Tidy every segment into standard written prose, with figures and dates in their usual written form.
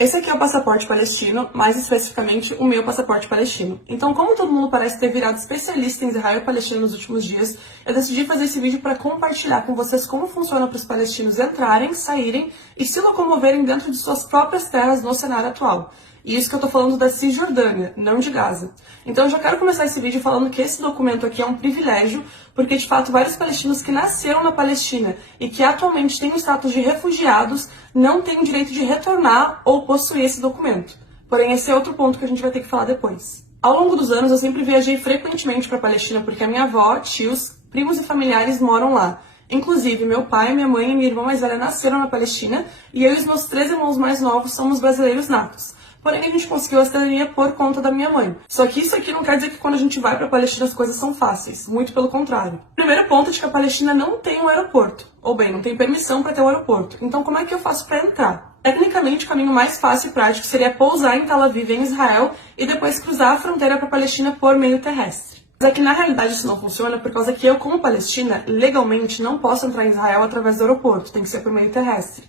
Esse aqui é o passaporte palestino, mais especificamente o meu passaporte palestino. Então, como todo mundo parece ter virado especialista em Israel e Palestina nos últimos dias, eu decidi fazer esse vídeo para compartilhar com vocês como funciona para os palestinos entrarem, saírem e se locomoverem dentro de suas próprias terras no cenário atual. E isso que eu tô falando da Cisjordânia, não de Gaza. Então eu já quero começar esse vídeo falando que esse documento aqui é um privilégio, porque de fato vários palestinos que nasceram na Palestina e que atualmente têm o status de refugiados não têm o direito de retornar ou possuir esse documento. Porém, esse é outro ponto que a gente vai ter que falar depois. Ao longo dos anos eu sempre viajei frequentemente para a Palestina porque a minha avó, tios, primos e familiares moram lá. Inclusive, meu pai, minha mãe e minha irmã mais velha nasceram na Palestina e eu e os meus 3 irmãos mais novos somos brasileiros natos. Porém, a gente conseguiu a cidadania por conta da minha mãe. Só que isso aqui não quer dizer que quando a gente vai pra Palestina as coisas são fáceis. Muito pelo contrário. O primeiro ponto é de que a Palestina não tem um aeroporto. Ou bem, não tem permissão para ter um aeroporto. Então, como é que eu faço para entrar? Tecnicamente, o caminho mais fácil e prático seria pousar em Tel Aviv, em Israel, e depois cruzar a fronteira para a Palestina por meio terrestre. Mas é que na realidade isso não funciona por causa que eu, como palestina, legalmente não posso entrar em Israel através do aeroporto. Tem que ser por meio terrestre.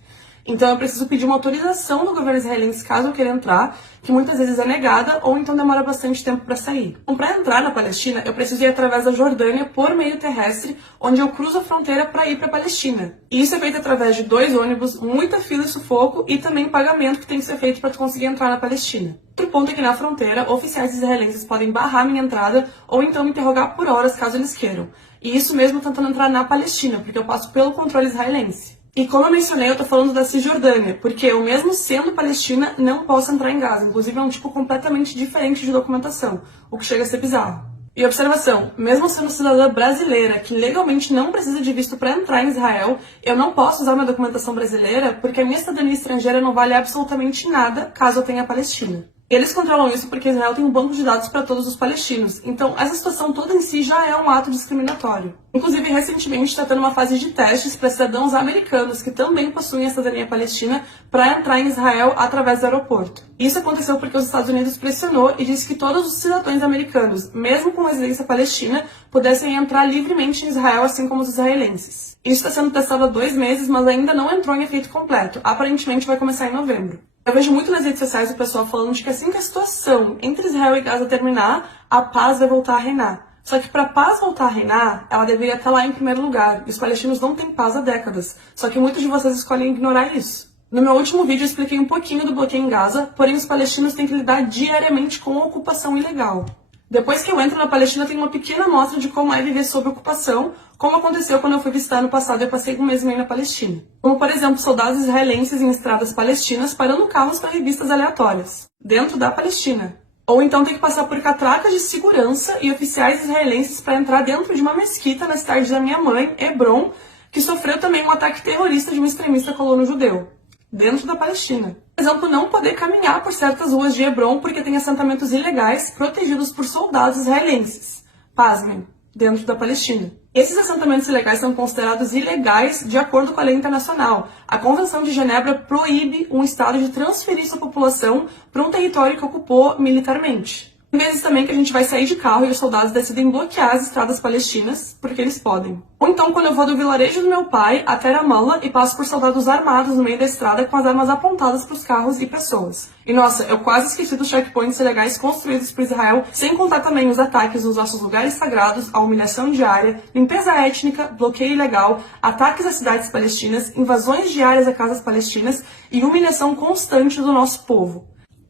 Então eu preciso pedir uma autorização do governo israelense caso eu queira entrar, que muitas vezes é negada ou então demora bastante tempo para sair. Então, para entrar na Palestina, eu preciso ir através da Jordânia por meio terrestre, onde eu cruzo a fronteira para ir para a Palestina. E isso é feito através de 2 ônibus, muita fila e sufoco e também pagamento que tem que ser feito para tu conseguir entrar na Palestina. Outro ponto é que na fronteira, oficiais israelenses podem barrar minha entrada ou então me interrogar por horas caso eles queiram. E isso mesmo tentando entrar na Palestina, porque eu passo pelo controle israelense. E como eu mencionei, eu tô falando da Cisjordânia, porque eu mesmo sendo palestina não posso entrar em Gaza. Inclusive é um tipo completamente diferente de documentação, o que chega a ser bizarro. E observação, mesmo sendo cidadã brasileira, que legalmente não precisa de visto para entrar em Israel, eu não posso usar minha documentação brasileira porque a minha cidadania estrangeira não vale absolutamente nada caso eu tenha a Palestina. Eles controlam isso porque Israel tem um banco de dados para todos os palestinos. Então, essa situação toda em si já é um ato discriminatório. Inclusive, recentemente está tendo uma fase de testes para cidadãos americanos que também possuem a cidadania palestina para entrar em Israel através do aeroporto. Isso aconteceu porque os Estados Unidos pressionou e disse que todos os cidadãos americanos, mesmo com residência palestina, pudessem entrar livremente em Israel, assim como os israelenses. Isso está sendo testado há 2 meses, mas ainda não entrou em efeito completo. Aparentemente vai começar em novembro. Eu vejo muito nas redes sociais o pessoal falando de que assim que a situação entre Israel e Gaza terminar, a paz vai voltar a reinar. Só que para a paz voltar a reinar, ela deveria estar lá em primeiro lugar. E os palestinos não têm paz há décadas. Só que muitos de vocês escolhem ignorar isso. No meu último vídeo eu expliquei um pouquinho do bloqueio em Gaza, porém os palestinos têm que lidar diariamente com a ocupação ilegal. Depois que eu entro na Palestina, tem uma pequena amostra de como é viver sob ocupação, como aconteceu quando eu fui visitar no passado e eu passei 1 mês e meio na Palestina. Como, por exemplo, soldados israelenses em estradas palestinas parando carros para revistas aleatórias, dentro da Palestina. Ou então ter que passar por catracas de segurança e oficiais israelenses para entrar dentro de uma mesquita na cidade da minha mãe, Hebron, que sofreu também um ataque terrorista de um extremista colono judeu, dentro da Palestina. Por exemplo, não poder caminhar por certas ruas de Hebron porque tem assentamentos ilegais protegidos por soldados israelenses. Pasmem, dentro da Palestina. Esses assentamentos ilegais são considerados ilegais de acordo com a lei internacional. A Convenção de Genebra proíbe um Estado de transferir sua população para um território que ocupou militarmente. Tem vezes também que a gente vai sair de carro e os soldados decidem bloquear as estradas palestinas, porque eles podem. Ou então quando eu vou do vilarejo do meu pai até Ramallah e passo por soldados armados no meio da estrada com as armas apontadas para os carros e pessoas. E nossa, eu quase esqueci dos checkpoints ilegais construídos por Israel, sem contar também os ataques nos nossos lugares sagrados, a humilhação diária, limpeza étnica, bloqueio ilegal, ataques às cidades palestinas, invasões diárias a casas palestinas e humilhação constante do nosso povo.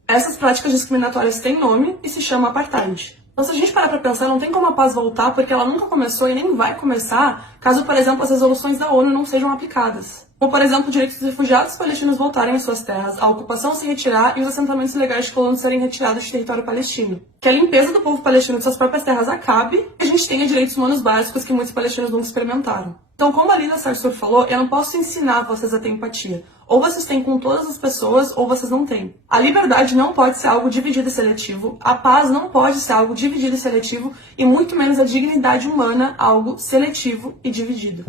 Essas práticas discriminatórias têm nome e se chama apartheid. Então, se a gente parar para pensar, não tem como a paz voltar porque ela nunca começou e nem vai começar caso, por exemplo, as resoluções da ONU não sejam aplicadas. Ou, por exemplo, o direito dos refugiados palestinos voltarem às suas terras, a ocupação se retirar e os assentamentos ilegais de colonos serem retirados de território palestino. Que a limpeza do povo palestino de suas próprias terras acabe e a gente tenha direitos humanos básicos que muitos palestinos nunca experimentaram. Então, como a Lina Sarsur falou, eu não posso ensinar vocês a ter empatia. Ou vocês têm com todas as pessoas, ou vocês não têm. A liberdade não pode ser algo dividido e seletivo, a paz não pode ser algo dividido e seletivo, e muito menos a dignidade humana algo seletivo e dividido.